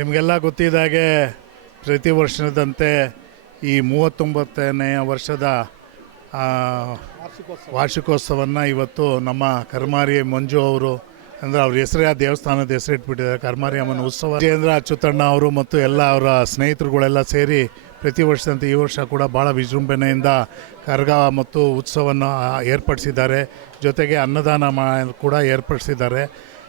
ನಿಮಗೆಲ್ಲ ಗೊತ್ತಿದ್ದಾಗೆ ಪ್ರತಿ ವರ್ಷದಂತೆ ಈ ಮೂವತ್ತೊಂಬತ್ತನೆಯ ವರ್ಷದ ವಾರ್ಷಿಕೋತ್ಸವವನ್ನು ಇವತ್ತು ನಮ್ಮ ಕರ್ಮಾರಿ ಮಂಜು ಅವರು ಅಂದರೆ ಅವ್ರ ಹೆಸರೇ ಆ ದೇವಸ್ಥಾನದ ಹೆಸರಿಟ್ಬಿಟ್ಟಿದ್ದಾರೆ ಕರ್ಮಾರಿ ಅಮ್ಮನ ಉತ್ಸವ. ವಿಜೇಂದ್ರ ಅಚ್ಚುತಣ್ಣ ಅವರು ಮತ್ತು ಎಲ್ಲ ಅವರ ಸ್ನೇಹಿತರುಗಳೆಲ್ಲ ಸೇರಿ ಪ್ರತಿ ವರ್ಷದಂತೆ ಈ ವರ್ಷ ಕೂಡ ಭಾಳ ವಿಜೃಂಭಣೆಯಿಂದ ಕರ್ಗ ಮತ್ತು ಉತ್ಸವವನ್ನು ಏರ್ಪಡಿಸಿದ್ದಾರೆ. ಜೊತೆಗೆ ಅನ್ನದಾನ ಮಾ ಕೂಡ ಏರ್ಪಡಿಸಿದ್ದಾರೆ.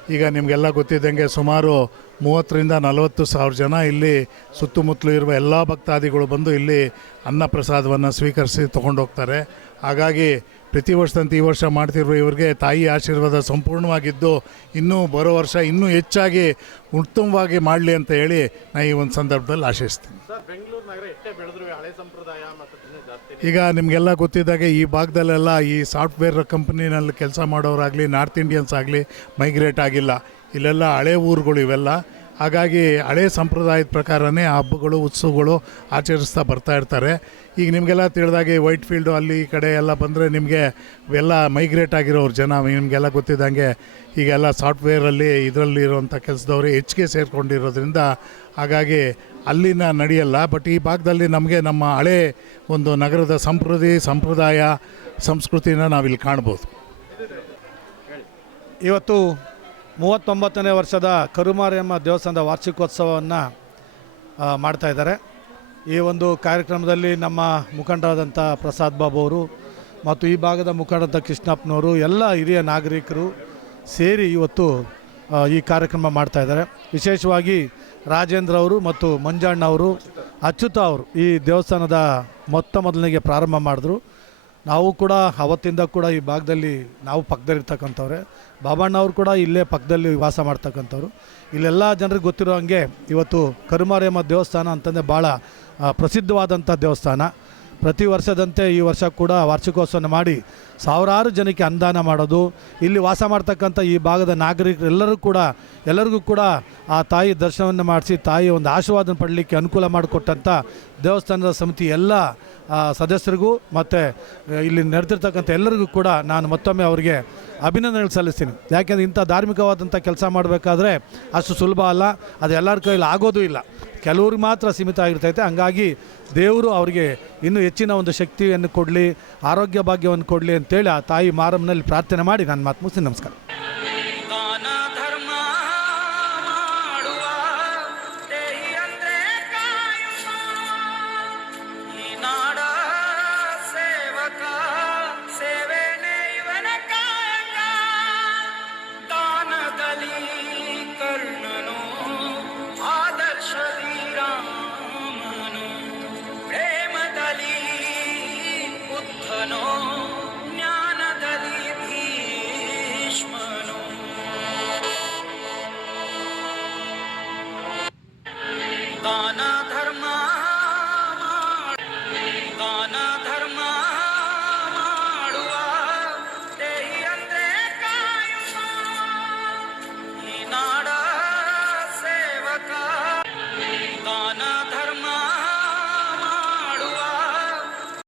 ಈಗ ನಿಮಗೆಲ್ಲ ಗೊತ್ತಿದ್ದಂಗೆ ಸುಮಾರು ಮೂವತ್ತರಿಂದ ನಲವತ್ತು ಸಾವಿರ ಜನ ಇಲ್ಲಿ ಸುತ್ತಮುತ್ತಲು ಇರುವ ಎಲ್ಲ ಭಕ್ತಾದಿಗಳು ಬಂದು ಇಲ್ಲಿ ಅನ್ನ ಪ್ರಸಾದವನ್ನು ಸ್ವೀಕರಿಸಿ ತೊಗೊಂಡೋಗ್ತಾರೆ ಹಾಗಾಗಿ ಪ್ರತಿ ವರ್ಷದಂತೆ ಈ ವರ್ಷ ಮಾಡ್ತಿರುವ ಇವರಿಗೆ ತಾಯಿ ಆಶೀರ್ವಾದ ಸಂಪೂರ್ಣವಾಗಿದ್ದು ಇನ್ನೂ ಬರೋ ವರ್ಷ ಇನ್ನೂ ಹೆಚ್ಚಾಗಿ ಉತ್ತಮವಾಗಿ ಮಾಡಲಿ ಅಂತ ಹೇಳಿ ನಾನು ಈ ಒಂದು ಸಂದರ್ಭದಲ್ಲಿ ಆಶಿಸ್ತೀನಿ. ಬೆಂಗಳೂರು ನಗರ ಬೆಳೆದ್ರು ಹಳೆ ಸಂಪ್ರದಾಯ ಈಗ ನಿಮಗೆಲ್ಲ ಗೊತ್ತಿದ್ದಾಗೆ ಈ ಭಾಗದಲ್ಲೆಲ್ಲ ಈ ಸಾಫ್ಟ್ವೇರ್ ಕಂಪ್ನಿನಲ್ಲಿ ಕೆಲಸ ಮಾಡೋರಾಗಲಿ, ನಾರ್ತ್ ಇಂಡಿಯನ್ಸ್ ಆಗಲಿ ಮೈಗ್ರೇಟ್ ಆಗಿಲ್ಲ. ಇಲ್ಲೆಲ್ಲ ಹಳೆ ಊರುಗಳು ಇವೆಲ್ಲ. ಹಾಗಾಗಿ ಹಳೆ ಸಂಪ್ರದಾಯದ ಪ್ರಕಾರನೇ ಹಬ್ಬಗಳು, ಉತ್ಸವಗಳು ಆಚರಿಸ್ತಾ ಬರ್ತಾ ಇರ್ತಾರೆ. ಈಗ ನಿಮಗೆಲ್ಲ ತಿಳಿದಾಗೆ ವೈಟ್ ಫೀಲ್ಡು ಅಲ್ಲಿ ಈ ಕಡೆ ಎಲ್ಲ ಬಂದರೆ ನಿಮಗೆ ಎಲ್ಲ ಮೈಗ್ರೇಟ್ ಆಗಿರೋರು ಜನ, ನಿಮಗೆಲ್ಲ ಗೊತ್ತಿದ್ದಂಗೆ ಈಗೆಲ್ಲ ಸಾಫ್ಟ್ವೇರಲ್ಲಿ ಇದರಲ್ಲಿ ಇರುವಂಥ ಕೆಲಸದವರು ಹೆಚ್ಚಿಗೆ ಸೇರಿಕೊಂಡಿರೋದ್ರಿಂದ ಹಾಗಾಗಿ ಅಲ್ಲಿನ ನಡೆಯಲ್ಲ. ಬಟ್ ಈ ಭಾಗದಲ್ಲಿ ನಮಗೆ ನಮ್ಮ ಹಳೆ ಒಂದು ನಗರದ ಸಂಪ್ರದಿ, ಸಂಪ್ರದಾಯ, ಸಂಸ್ಕೃತಿನ ನಾವಿಲ್ಲಿ ಕಾಣ್ಬೋದು. ಇವತ್ತು ಮೂವತ್ತೊಂಬತ್ತನೇ ವರ್ಷದ ಕರುಮಾರಿಯಮ್ಮ ದೇವಸ್ಥಾನದ ವಾರ್ಷಿಕೋತ್ಸವವನ್ನು ಮಾಡ್ತಾ ಇದ್ದಾರೆ. ಈ ಒಂದು ಕಾರ್ಯಕ್ರಮದಲ್ಲಿ ನಮ್ಮ ಮುಖಂಡರಾದಂಥ ಪ್ರಸಾದ್ ಬಾಬು ಅವರು ಮತ್ತು ಈ ಭಾಗದ ಮುಖಂಡದ ಕೃಷ್ಣಪ್ಪನವರು, ಎಲ್ಲ ಹಿರಿಯ ನಾಗರಿಕರು ಸೇರಿ ಇವತ್ತು ಈ ಕಾರ್ಯಕ್ರಮ ಮಾಡ್ತಾ ಇದ್ದಾರೆ. ವಿಶೇಷವಾಗಿ ರಾಜೇಂದ್ರ ಅವರು ಮತ್ತು ಮಂಜಣ್ಣ ಅವರು ಅಚ್ಯುತ ಅವರು ಈ ದೇವಸ್ಥಾನದ ಮೊತ್ತ ಮೊದಲನಿಗೆ ಪ್ರಾರಂಭ ಮಾಡಿದ್ರು. ನಾವು ಕೂಡ ಅವತ್ತಿಂದ ಕೂಡ ಈ ಭಾಗದಲ್ಲಿ ನಾವು ಪಕ್ಕದಲ್ಲಿರ್ತಕ್ಕಂಥವ್ರೆ. ಬಾಬಣ್ಣವ್ರು ಕೂಡ ಇಲ್ಲೇ ಪಕ್ಕದಲ್ಲಿ ವಾಸ ಮಾಡ್ತಕ್ಕಂಥವ್ರು. ಇಲ್ಲೆಲ್ಲ ಜನರಿಗೆ ಗೊತ್ತಿರೋ ಹಾಗೆ ಇವತ್ತು ಕರುಮಾರಿಯಮ್ಮ ದೇವಸ್ಥಾನ ಅಂತಂದರೆ ಭಾಳ ಪ್ರಸಿದ್ಧವಾದಂಥ ದೇವಸ್ಥಾನ. ಪ್ರತಿ ವರ್ಷದಂತೆ ಈ ವರ್ಷ ಕೂಡ ವಾರ್ಷಿಕೋತ್ಸವ ಮಾಡಿ ಸಾವಿರಾರು ಜನಕ್ಕೆ ಅನುದಾನ ಮಾಡೋದು. ಇಲ್ಲಿ ವಾಸ ಮಾಡ್ತಕ್ಕಂಥ ಈ ಭಾಗದ ನಾಗರಿಕರೆಲ್ಲರೂ ಕೂಡ, ಎಲ್ಲರಿಗೂ ಕೂಡ ಆ ತಾಯಿ ದರ್ಶನವನ್ನು ಮಾಡಿಸಿ ತಾಯಿ ಒಂದು ಆಶೀರ್ವಾದ ಪಡಲಿಕ್ಕೆ ಅನುಕೂಲ ಮಾಡಿಕೊಟ್ಟಂಥ ದೇವಸ್ಥಾನದ ಸಮಿತಿ ಎಲ್ಲ ಸದಸ್ಯರಿಗೂ ಮತ್ತು ಇಲ್ಲಿ ನಡೆದಿರ್ತಕ್ಕಂಥ ಎಲ್ಲರಿಗೂ ಕೂಡ ನಾನು ಮತ್ತೊಮ್ಮೆ ಅವರಿಗೆ ಅಭಿನಂದನೆಗಳು ಸಲ್ಲಿಸ್ತೀನಿ. ಯಾಕೆಂದರೆ ಇಂಥ ಧಾರ್ಮಿಕವಾದಂಥ ಕೆಲಸ ಮಾಡಬೇಕಾದ್ರೆ ಅಷ್ಟು ಸುಲಭ ಅಲ್ಲ, ಅದು ಎಲ್ಲರ ಕೈಯಲ್ಲಿ ಆಗೋದೂ ಇಲ್ಲ. ಕೆಲವ್ರಿಗೆ ಮಾತ್ರ ಸೀಮಿತ ಆಗಿರ್ತೈತೆ. ಹಂಗಾಗಿ ದೇವರು ಅವರಿಗೆ ಇನ್ನೂ ಹೆಚ್ಚಿನ ಒಂದು ಶಕ್ತಿಯನ್ನು ಕೊಡಲಿ, ಆರೋಗ್ಯ ಭಾಗ್ಯವನ್ನು ಕೊಡಲಿ ಅಂತೇಳಿ ಆ ತಾಯಿ ಮಾರಮ್ಮನಲ್ಲಿ ಪ್ರಾರ್ಥನೆ ಮಾಡಿ ನಾನು ಮಾತು ಮುಗಿಸಿ ನಮಸ್ಕಾರ.